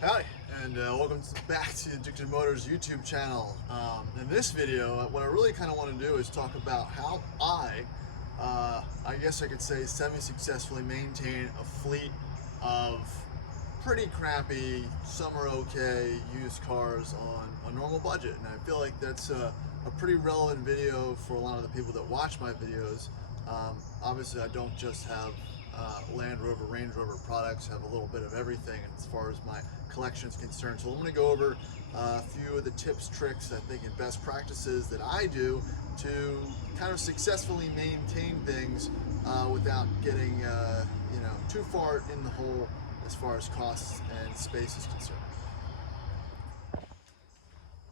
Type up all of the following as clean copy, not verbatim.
Howdy, and welcome back to the Addicted Motors YouTube channel. In this video, what I really kind of want to do is talk about how I guess I could say, semi-successfully maintain a fleet of pretty crappy, some are okay, used cars on a normal budget. And I feel like that's a pretty relevant video for a lot of the people that watch my videos. Obviously, I don't just have Land Rover, Range Rover products, have a little bit of everything as far as my collection is concerned. So I'm going to go over a few of the tips, tricks, I think, and best practices that I do to kind of successfully maintain things without getting too far in the hole as far as costs and space is concerned.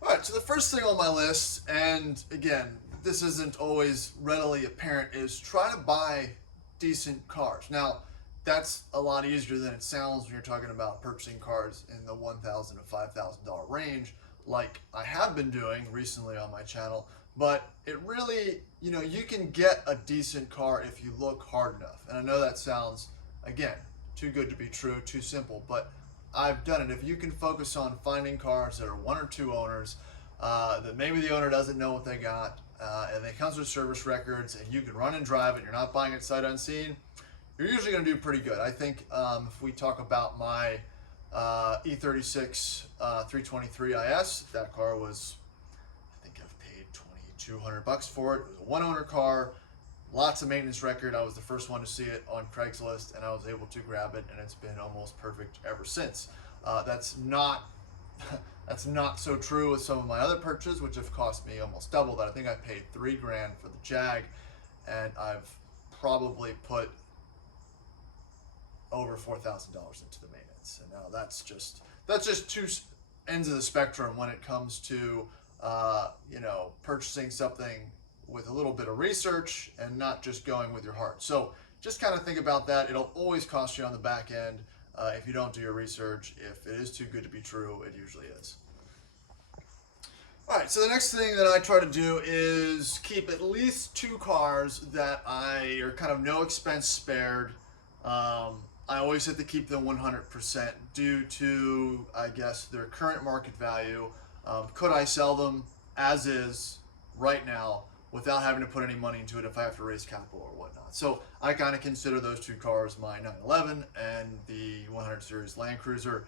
All right, so the first thing on my list, and again, this isn't always readily apparent, is try to buy decent cars. Now, that's a lot easier than it sounds when you're talking about purchasing cars in the $1,000 to $5,000 range, like I have been doing recently on my channel. But it really, you can get a decent car if you look hard enough. And I know that sounds, again, too good to be true, too simple, but I've done it. If you can focus on finding cars that are one or two owners, that maybe the owner doesn't know what they got, and they comes with service records, and you can run and drive it, you're not buying it sight unseen, you're usually going to do pretty good. I think if we talk about my E36 323 IS, that car was, I think I've paid $2,200 for it. It was a one owner car, lots of maintenance record. I was the first one to see it on Craigslist, and I was able to grab it, and it's been almost perfect ever since. That's not so true with some of my other purchases, which have cost me almost double that. I think I paid $3,000 for the Jag, and I've probably put over $4,000 into the maintenance. And now that's just two ends of the spectrum when it comes to purchasing something with a little bit of research and not just going with your heart. So just kind of think about that. It'll always cost you on the back end if you don't do your research. If it is too good to be true, it usually is. All right, so the next thing that I try to do is keep at least two cars that are kind of no expense spared. I always have to keep them 100% due to, I guess, their current market value. Could I sell them as is right now without having to put any money into it if I have to raise capital or whatnot? So I kind of consider those two cars my 911 and the 100 Series Land Cruiser,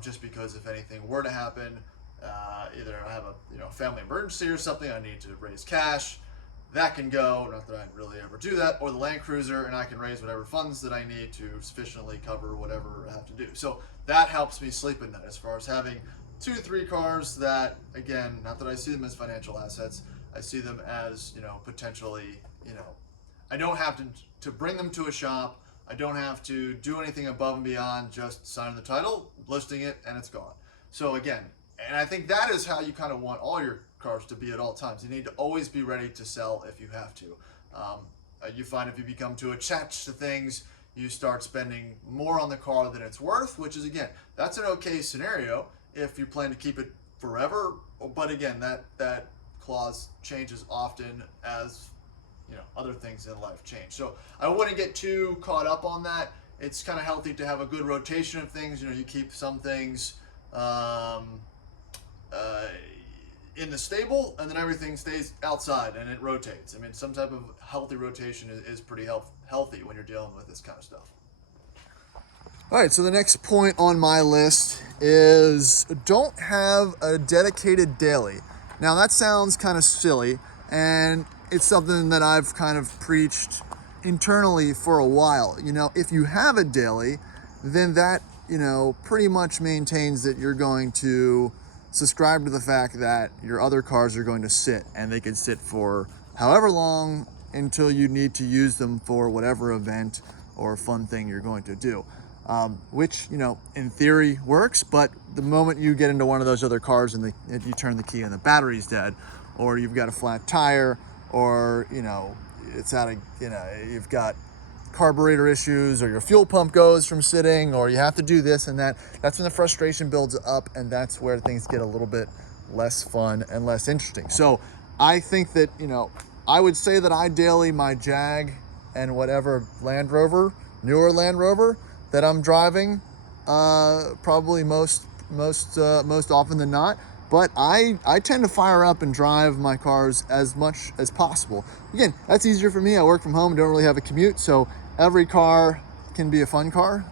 just because if anything were to happen, either I have a family emergency or something, I need to raise cash, that can go, not that I'd really ever do that, or the Land Cruiser, and I can raise whatever funds that I need to sufficiently cover whatever I have to do. So that helps me sleep at night as far as having 2-3 cars that, again, not that I see them as financial assets, I see them as, potentially, I don't have to bring them to a shop, I don't have to do anything above and beyond, just sign the title, listing it, and it's gone. So again, and I think that is how you kind of want all your cars to be at all times. You need to always be ready to sell if you have to. You find if you become too attached to things, you start spending more on the car than it's worth, which is, again, that's an okay scenario if you plan to keep it forever. But again, that clause changes often as other things in life change. So I wouldn't get too caught up on that. It's kind of healthy to have a good rotation of things. You keep some things in the stable, and then everything stays outside and it rotates. I mean, some type of healthy rotation is pretty healthy when you're dealing with this kind of stuff. All right, so the next point on my list is don't have a dedicated daily. Now that sounds kind of silly, and it's something that I've kind of preached internally for a while. If you have a daily, then that, pretty much maintains that you're going to subscribe to the fact that your other cars are going to sit, and they can sit for however long until you need to use them for whatever event or fun thing you're going to do. Which, in theory works, but the moment you get into one of those other cars and you turn the key and the battery's dead, or you've got a flat tire, or, it's out of, you've got carburetor issues, or your fuel pump goes from sitting, or you have to do this and that, that's when the frustration builds up, and that's where things get a little bit less fun and less interesting. So I think that, I would say that I daily my Jag and whatever Land Rover, newer Land Rover that I'm driving, probably most most often than not. But I tend to fire up and drive my cars as much as possible. Again, that's easier for me. I work from home, don't really have a commute, so every car can be a fun car.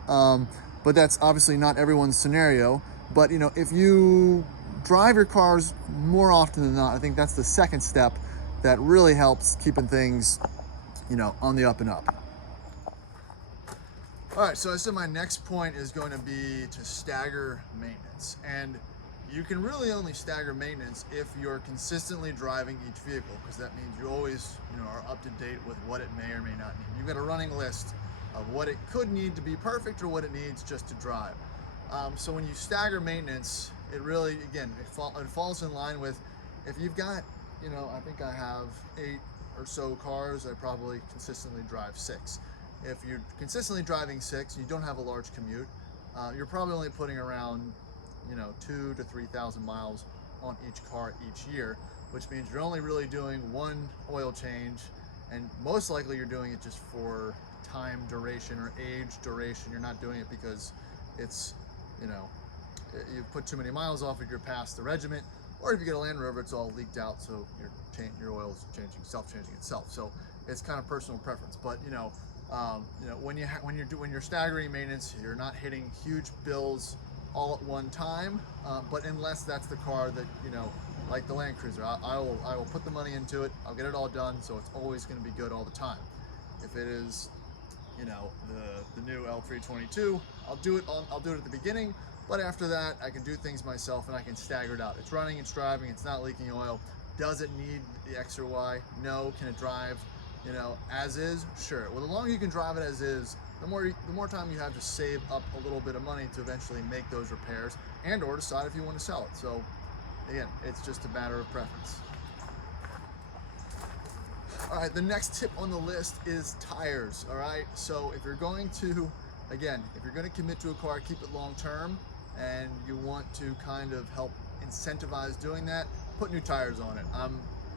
But that's obviously not everyone's scenario. But if you drive your cars more often than not, I think that's the second step that really helps keeping things, on the up and up. All right, so I said my next point is going to be to stagger maintenance. And you can really only stagger maintenance if you're consistently driving each vehicle, because that means you always, are up to date with what it may or may not need. You've got a running list of what it could need to be perfect or what it needs just to drive. So when you stagger maintenance, it really, again, it falls in line with, if you've got, I think I have 8 or so cars, I probably consistently drive 6. If you're consistently driving 6, you don't have a large commute, you're probably only putting around 2,000 to 3,000 miles on each car each year, which means you're only really doing one oil change, and most likely you're doing it just for time duration or age duration. You're not doing it because it's, you've put too many miles off it, you're past the regiment, or if you get a Land Rover, it's all leaked out, so your oil is self-changing itself. So it's kind of personal preference. But when you're staggering maintenance, you're not hitting huge bills all at one time, but unless that's the car that, like the Land Cruiser, I will put the money into it, I'll get it all done, so it's always going to be good all the time. If it is, the new L322, I'll do it at the beginning, but after that I can do things myself and I can stagger it out. It's running, it's driving, it's not leaking oil. Does it need the X or Y? No. Can it drive, as is? Sure. Well, the longer you can drive it as is, the more time you have to save up a little bit of money to eventually make those repairs and or decide if you want to sell it. So again, it's just a matter of preference. All right, the next tip on the list is tires. All right, so if you're going to commit to a car, keep it long term, and you want to kind of help incentivize doing that, put new tires on it.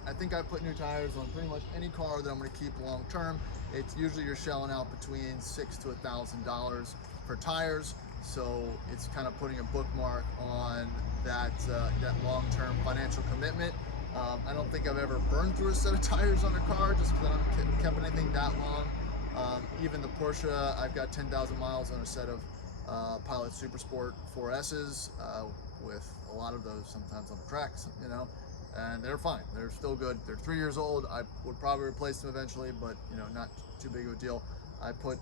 I think I put new tires on pretty much any car that I'm going to keep long term. It's usually you're shelling out between $600 to $1,000 for tires, so it's kind of putting a bookmark on that long-term financial commitment. I don't think I've ever burned through a set of tires on a car just because I haven't kept anything that long. Even the Porsche, I've got 10,000 miles on a set of Pilot Super Sport 4S's, with a lot of those sometimes on the tracks, and they're fine. They're still good. They're 3 years old. I would probably replace them eventually, but not too big of a deal. I put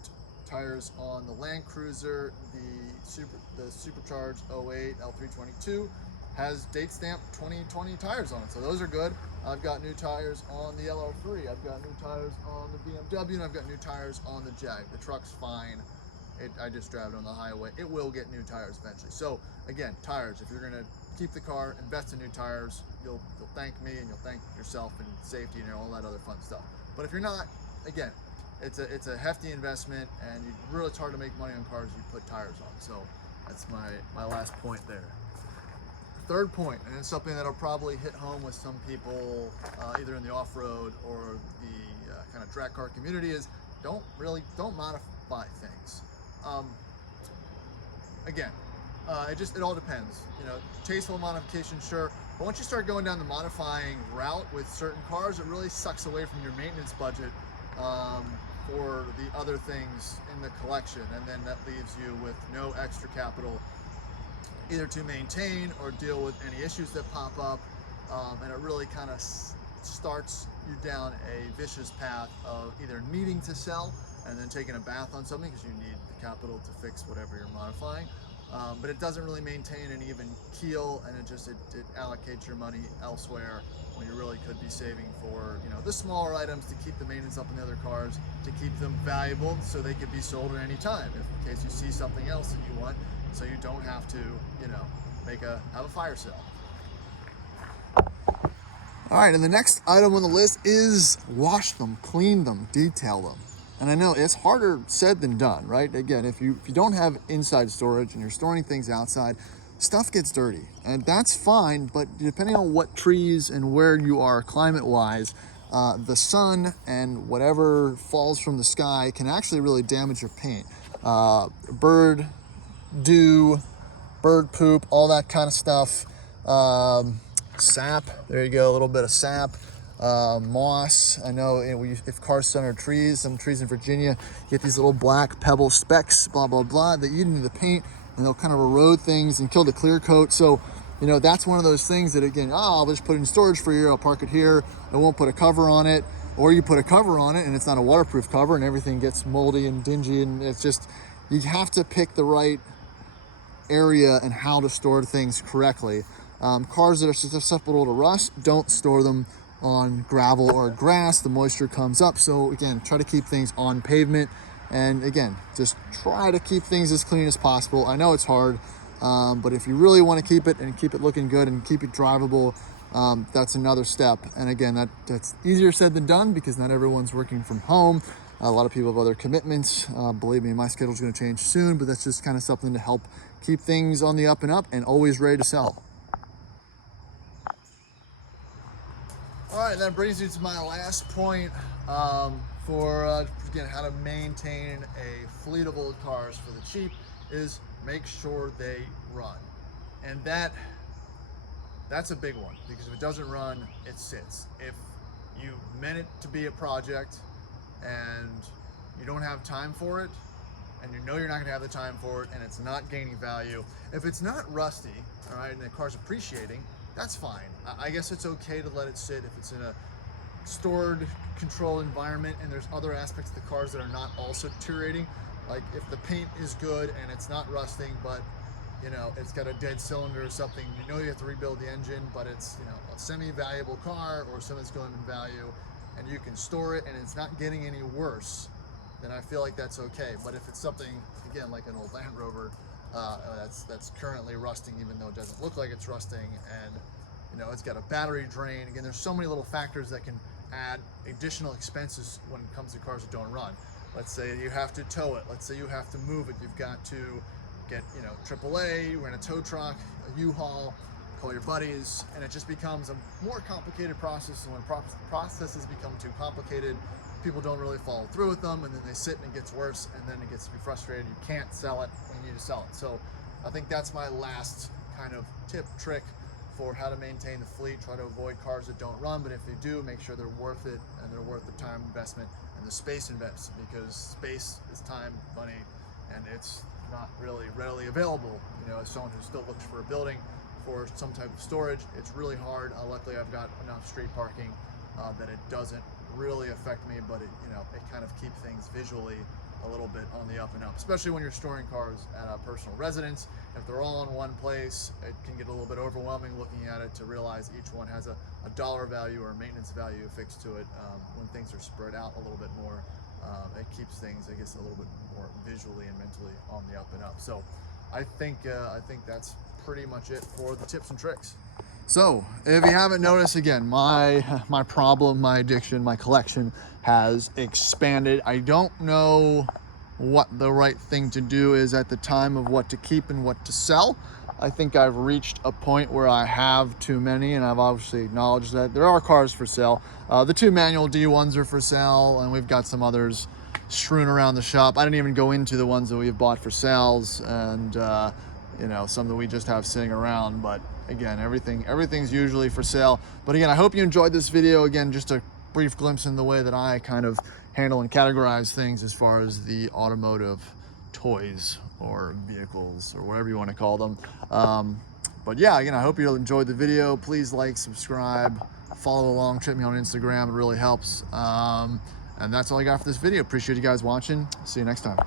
tires on the Land Cruiser, the supercharged 08 L322 has date stamped 2020 tires on it, so those are good. I've got new tires on the LR3, I've got new tires on the BMW, and I've got new tires on the Jag. The truck's fine. I just drive it on the highway. It will get new tires eventually. So again, tires, if you're going to keep the car, invest in new tires, you'll thank me and you'll thank yourself and safety and all that other fun stuff. But if you're not, again, it's a hefty investment, and it's hard to make money on cars you put tires on. So that's my last point there. Third point, and it's something that'll probably hit home with some people, either in the off-road or the kind of track car community, is don't modify things. Again, it all depends. Tasteful modification, sure, but once you start going down the modifying route with certain cars, it really sucks away from your maintenance budget for the other things in the collection, and then that leaves you with no extra capital either to maintain or deal with any issues that pop up, and it really kind of starts you down a vicious path of either needing to sell and then taking a bath on something because you need the capital to fix whatever you're modifying, but it doesn't really maintain an even keel, and it allocates your money elsewhere when you really could be saving for the smaller items to keep the maintenance up in the other cars, to keep them valuable so they could be sold at any time in case you see something else that you want, so you don't have to have a fire sale. All right, and the next item on the list is wash them, clean them, detail them. And I know it's harder said than done, right? Again, if you don't have inside storage and you're storing things outside, stuff gets dirty, and that's fine, but depending on what trees and where you are climate-wise, the sun and whatever falls from the sky can actually really damage your paint. Bird, dew, bird poop, all that kind of stuff. Sap, there you go, a little bit of sap. Moss, I know if cars sit under trees, some trees in Virginia, you get these little black pebble specks, blah, blah, blah, that eat into the paint, and they'll kind of erode things and kill the clear coat. So, you know, that's one of those things that, again, I'll just put it in storage for you, I'll park it here, I won't put a cover on it. Or you put a cover on it and it's not a waterproof cover and everything gets moldy and dingy, and it's just, you have to pick the right area and how to store things correctly. Cars that are susceptible to rust, don't store them on gravel or grass. The moisture comes up. So again, try to keep things on pavement, and again, just try to keep things as clean as possible. I know it's hard, but if you really want to keep it and keep it looking good and keep it drivable, that's another step. And again, that's easier said than done because not everyone's working from home. A lot of people have other commitments. Believe me, my schedule's going to change soon, but that's just kind of something to help keep things on the up and up and always ready to sell. All right, that brings me to my last point for again, how to maintain a fleet of old cars for the cheap is make sure they run. And that's a big one, because if it doesn't run, it sits. If you meant it to be a project and you don't have time for it, and you know you're not gonna have the time for it, and it's not gaining value, if it's not rusty, all right, and the car's appreciating, that's fine. I guess it's okay to let it sit if it's in a stored, controlled environment and there's other aspects of the cars that are not also deteriorating. Like if the paint is good and it's not rusting, but you know, it's got a dead cylinder or something, you know you have to rebuild the engine, but it's, you know, a semi-valuable car or something that's going in value, and you can store it and it's not getting any worse, then I feel like that's okay. But if it's something, again, like an old Land Rover, that's currently rusting, even though it doesn't look like it's rusting, and you know, it's got a battery drain. Again, there's so many little factors that can add additional expenses when it comes to cars that don't run. Let's say you have to tow it. Let's say you have to move it. You've got to get, you know, AAA, rent a tow truck, a U-Haul, call your buddies, and it just becomes a more complicated process. And when processes become too complicated, people don't really follow through with them, and then they sit and it gets worse, and then it gets to be frustrated. You can't sell it when you need to sell it. So I think that's my last kind of tip, trick for how to maintain the fleet. Try to avoid cars that don't run, but if they do, make sure they're worth it and they're worth the time investment and the space investment, because space is time, money, and it's not really readily available. You know, as someone who still looks for a building for some type of storage, it's really hard. Luckily, I've got enough street parking that it doesn't really affect me, but it, you know, it kind of keeps things visually a little bit on the up and up, especially when you're storing cars at a personal residence. If they're all in one place, it can get a little bit overwhelming looking at it to realize each one has a dollar value or a maintenance value affixed to it. When things are spread out a little bit more, it keeps things, I guess, a little bit more visually and mentally on the up and up. So I think that's pretty much it for the tips and tricks. So if you haven't noticed, again, my problem, my addiction, my collection has expanded. I don't know what the right thing to do is at the time of what to keep and what to sell. I think I've reached a point where I have too many, and I've obviously acknowledged that there are cars for sale. The 2 manual D1s are for sale, and we've got some others strewn around the shop. I didn't even go into the ones that we've bought for sales, and you know, some that we just have sitting around. But again, everything's usually for sale. But again, I hope you enjoyed this video. Again, just a brief glimpse in the way that I kind of handle and categorize things as far as the automotive toys or vehicles or whatever you want to call them. But yeah, again, I hope you enjoyed the video. Please like, subscribe, follow along, check me on Instagram. It really helps. And that's all I got for this video. Appreciate you guys watching. See you next time.